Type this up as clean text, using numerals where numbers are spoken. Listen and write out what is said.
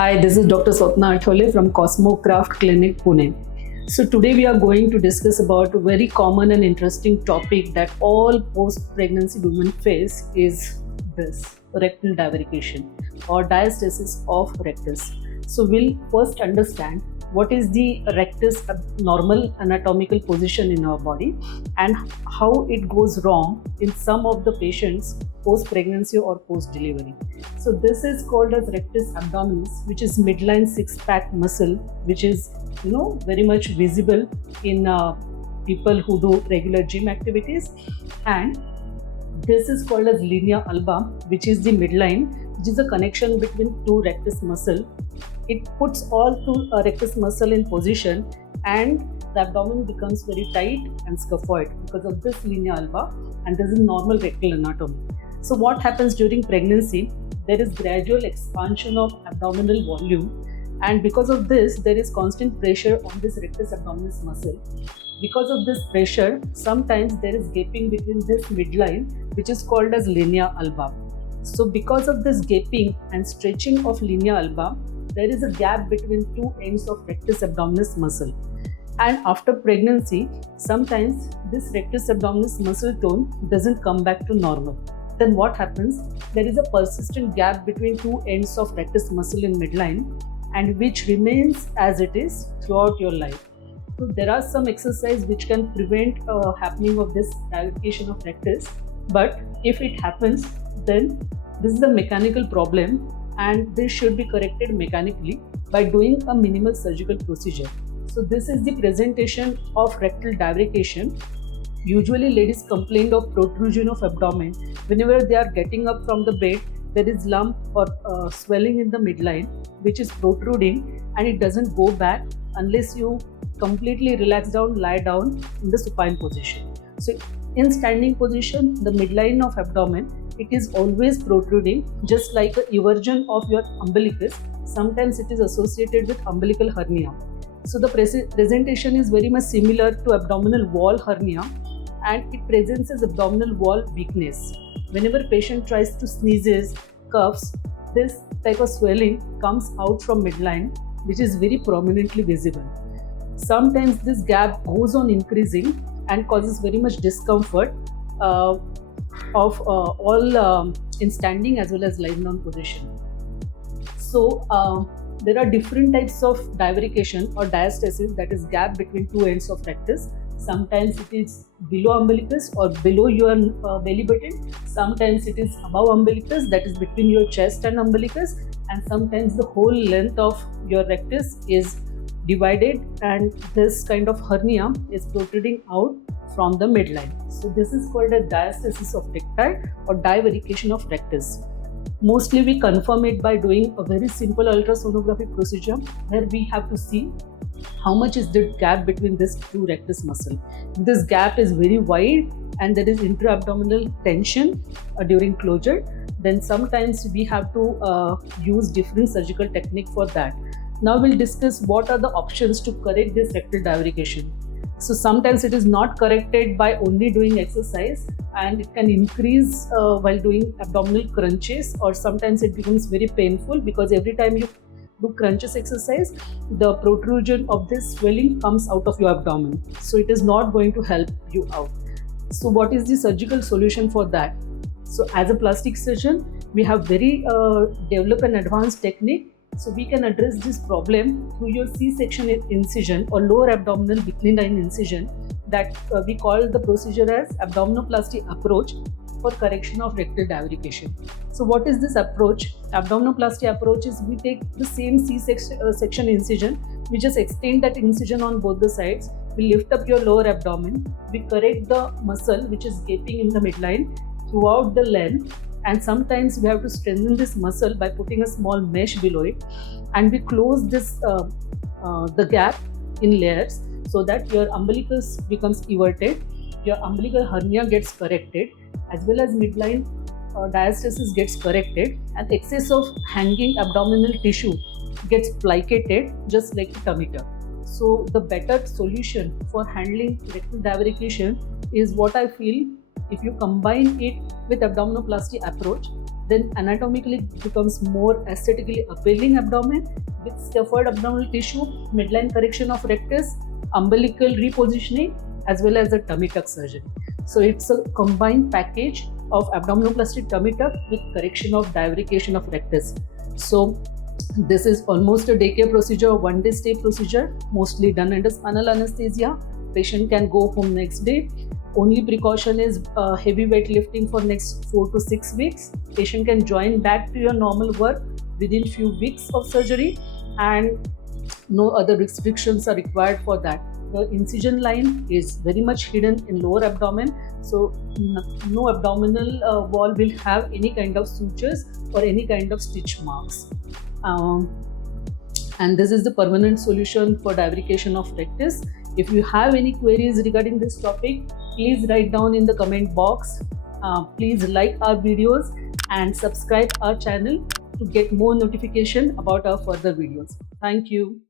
Hi, this is Dr. Swapna Athavale from Cosmocraft Clinic, Pune. So today we are going to discuss about a very common and interesting topic that all post-pregnancy women face is this rectal divarication or diastasis of rectus. So we'll first understand what is the rectus normal anatomical position in our body and how it goes wrong in some of the patients post-pregnancy or post-delivery. So this is called as rectus abdominis, which is midline six-pack muscle, which is very much visible in people who do regular gym activities. And this is called as linea alba, which is the midline, which is a connection between two rectus muscle. It puts all two rectus muscle in position and the abdomen becomes very tight and scaphoid because of this linea alba, and this is normal rectal anatomy. So what happens during pregnancy? There is gradual expansion of abdominal volume, and because of this there is constant pressure on this rectus abdominis muscle. Because of this pressure, sometimes there is gaping between this midline, which is called as linea alba. So because of this gaping and stretching of linea alba, there is a gap between two ends of rectus abdominis muscle. And after pregnancy, sometimes this rectus abdominis muscle tone doesn't come back to normal. Then what happens? There is a persistent gap between two ends of rectus muscle in midline, and which remains as it is throughout your life. So there are some exercises which can prevent happening of this divarication of rectus, but if it happens, then this is a mechanical problem and this should be corrected mechanically by doing a minimal surgical procedure. So this is the presentation of rectal divarication. Usually ladies complain of protrusion of abdomen. Whenever they are getting up from the bed, there is lump or swelling in the midline which is protruding, and it doesn't go back unless you completely relax down, lie down in the supine position. So in standing position, the midline of abdomen, it is always protruding, just like a eversion of your umbilicus. Sometimes it is associated with umbilical hernia. So the presentation is very much similar to abdominal wall hernia, and it presents as abdominal wall weakness. Whenever patient tries to sneezes, coughs, this type of swelling comes out from midline, which is very prominently visible. Sometimes this gap goes on increasing and causes very much discomfort of all in standing as well as lying down position. So there are different types of divarication or diastasis, that is gap between two ends of rectus. Sometimes it is below umbilicus or below your belly button. Sometimes it is above umbilicus, that is between your chest and umbilicus. And sometimes the whole length of your rectus is divided and this kind of hernia is protruding out from the midline. So this is called a diastasis of recti or divarication of rectus. Mostly we confirm it by doing a very simple ultrasonography procedure where we have to see how much is the gap between this two rectus muscle. This gap is very wide and there is intra-abdominal tension during closure. Then sometimes we have to use different surgical technique for that. Now we'll discuss what are the options to correct this rectal divarication. So sometimes it is not corrected by only doing exercise, and it can increase while doing abdominal crunches, or sometimes it becomes very painful because every time you do crunches exercise, the protrusion of this swelling comes out of your abdomen. So it is not going to help you out. So what is the surgical solution for that? So as a plastic surgeon, we have very developed and advanced technique. So we can address this problem through your C-section incision or lower abdominal declinine incision, that we call the procedure as abdominoplasty approach for correction of rectal divarication. So what is this approach? Abdominoplasty approach is we take the same C-section incision, we just extend that incision on both the sides, we lift up your lower abdomen, we correct the muscle which is gaping in the midline throughout the length, and sometimes we have to strengthen this muscle by putting a small mesh below it, and we close this the gap in layers so that your umbilicus becomes everted, your umbilical hernia gets corrected, as well as midline diastasis gets corrected, and excess of hanging abdominal tissue gets plicated just like a tummy tuck. So the better solution for handling rectal divarication is what I feel, if you combine it with abdominoplasty approach, then anatomically it becomes more aesthetically appealing abdomen with scaphoid abdominal tissue, midline correction of rectus, umbilical repositioning, as well as the tummy tuck surgery. So it's a combined package of abdominoplasty tummy tuck with correction of divarication of rectus. So this is almost a daycare procedure, one day stay procedure, mostly done under spinal anesthesia. Patient can go home next day. Only precaution is heavy weight lifting for next 4 to 6 weeks. Patient can join back to your normal work within few weeks of surgery, and no other restrictions are required for that. The incision line is very much hidden in lower abdomen, so no abdominal wall will have any kind of sutures or any kind of stitch marks. And this is the permanent solution for divarication of rectus. If you have any queries regarding this topic, please write down in the comment box. Please like our videos and subscribe our channel to get more notification about our further videos. Thank you.